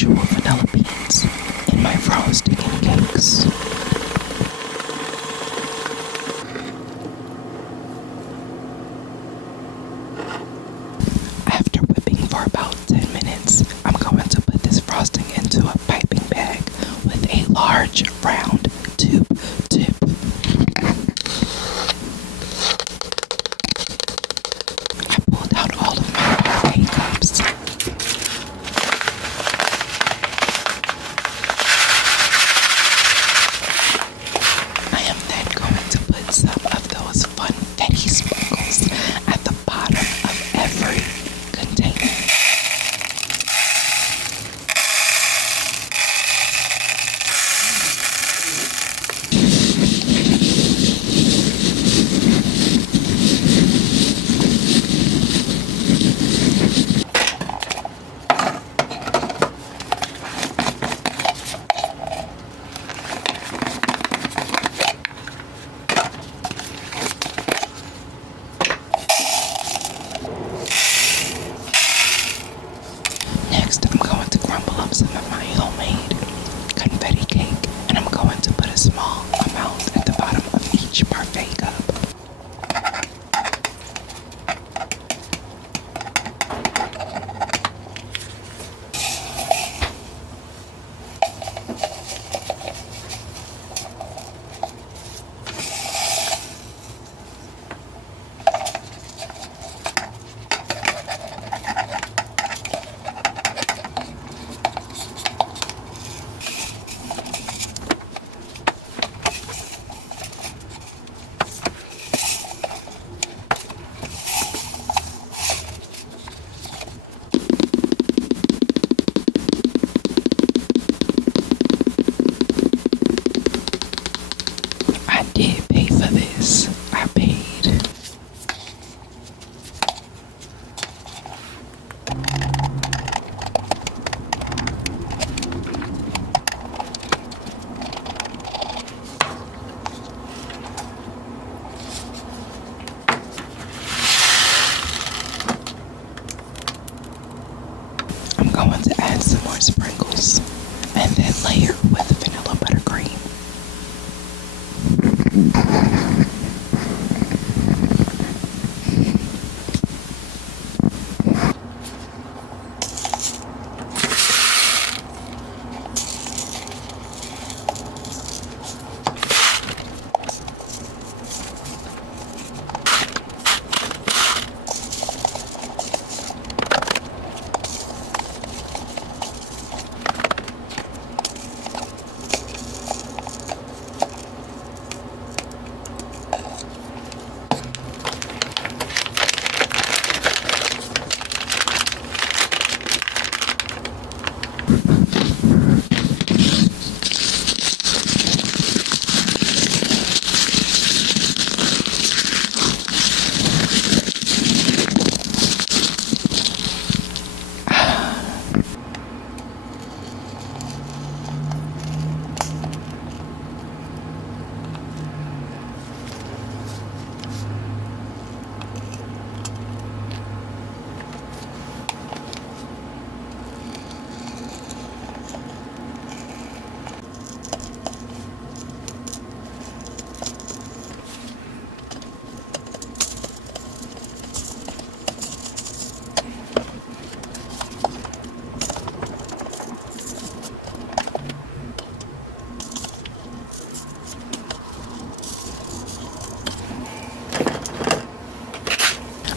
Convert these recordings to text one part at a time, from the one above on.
usual vanilla beans in my frosting and cakes. After whipping for about 10 minutes, I'm going to put this frosting into a piping bag with a large round tube tip. I pulled out all of my parfait cups. I am then going to put some of those Confetti sprinkles at the bottom of every container. Next, I'm going to crumble up some of my homemade confetti cake, and I'm going to put a small amount at the bottom of each parfait cup. I did pay for this. I paid. I'm going to add some more sprinkles and then layer with vanilla buttercream.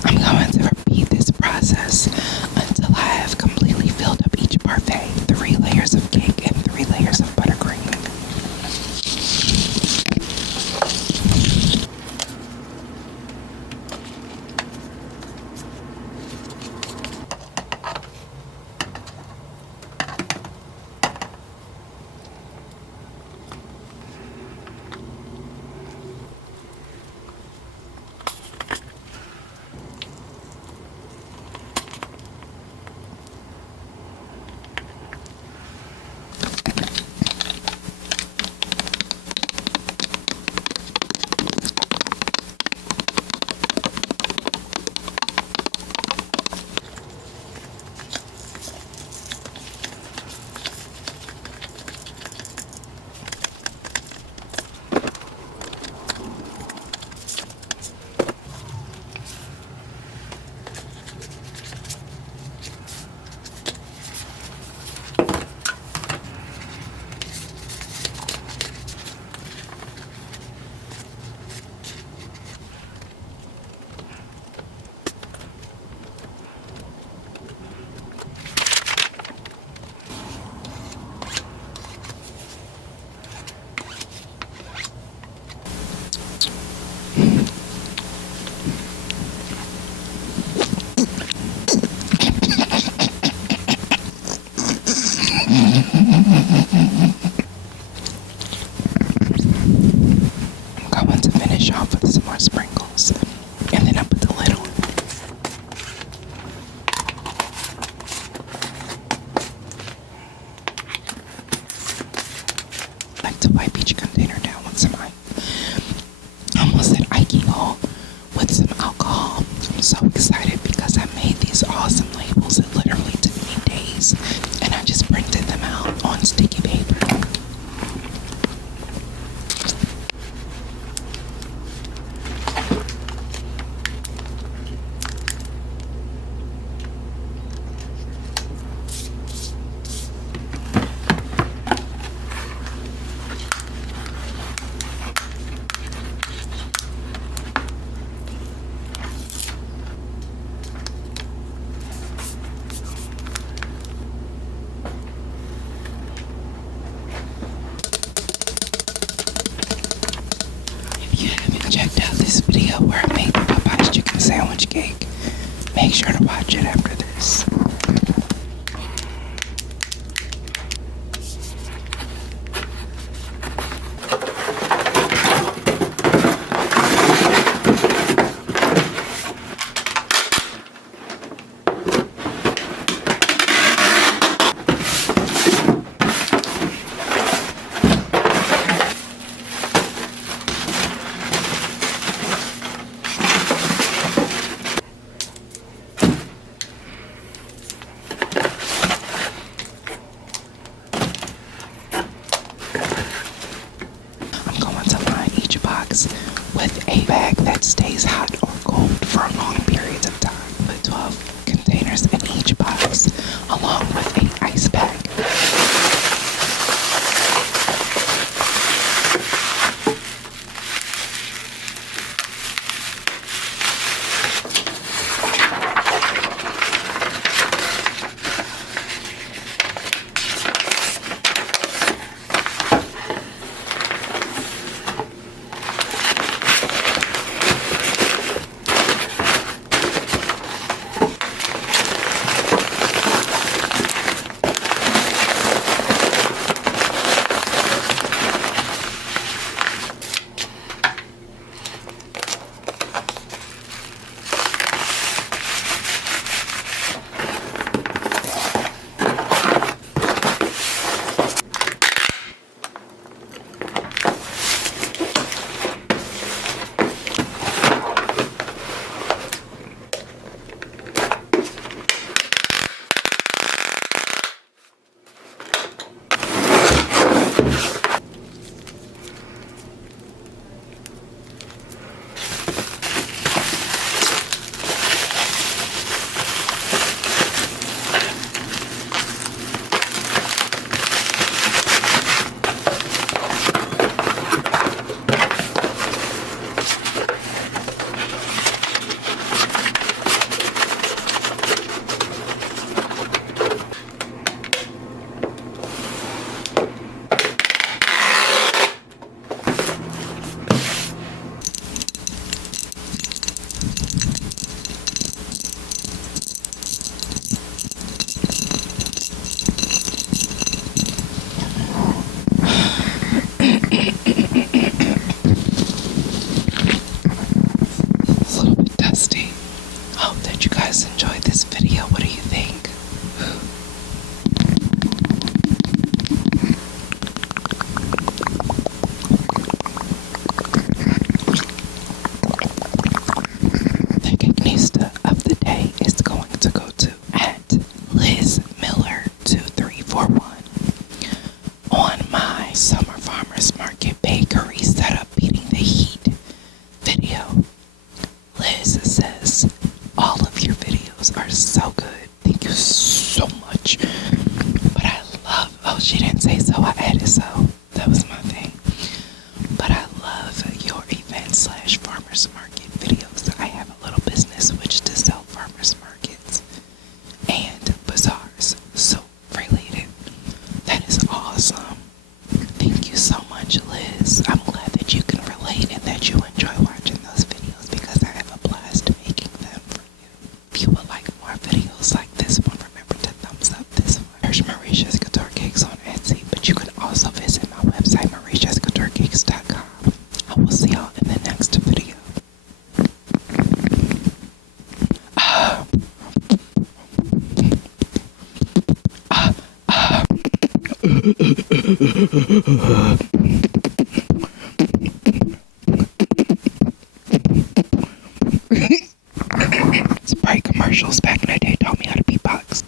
I'm going to repeat this process until I have completely filled up each parfait, 3 layers of cake and 3 layers of buttercream. Make sure to watch it after this. With a bag that stays hot or cold for long periods of time. Put 12 containers in each box, along with an ice pack. Enjoyed this video. What do you think? The Kicknista of the day is going to go to at Liz Miller 2341 on my Summer Farmers Market Bakery setup beating the heat video. Liz says, all of your videos are so good. Thank you so much. But I love, oh, she didn't say so, I added so. That was my thing. But I love your event/farmers market videos. I have a little business which to sell farmers markets and bazaars. So related. That is awesome. Thank you so much, Liz. I'm glad that you can relate and that you enjoy watching those videos because I have a blast making them for you. If you would like more videos like this one, remember to thumbs up this one. There's Marisha's Couture Cakes on Etsy, but you can also visit my website, marishascouturecakes.com. I will see y'all in the next video. Spray commercials back in the day taught me how to beatbox.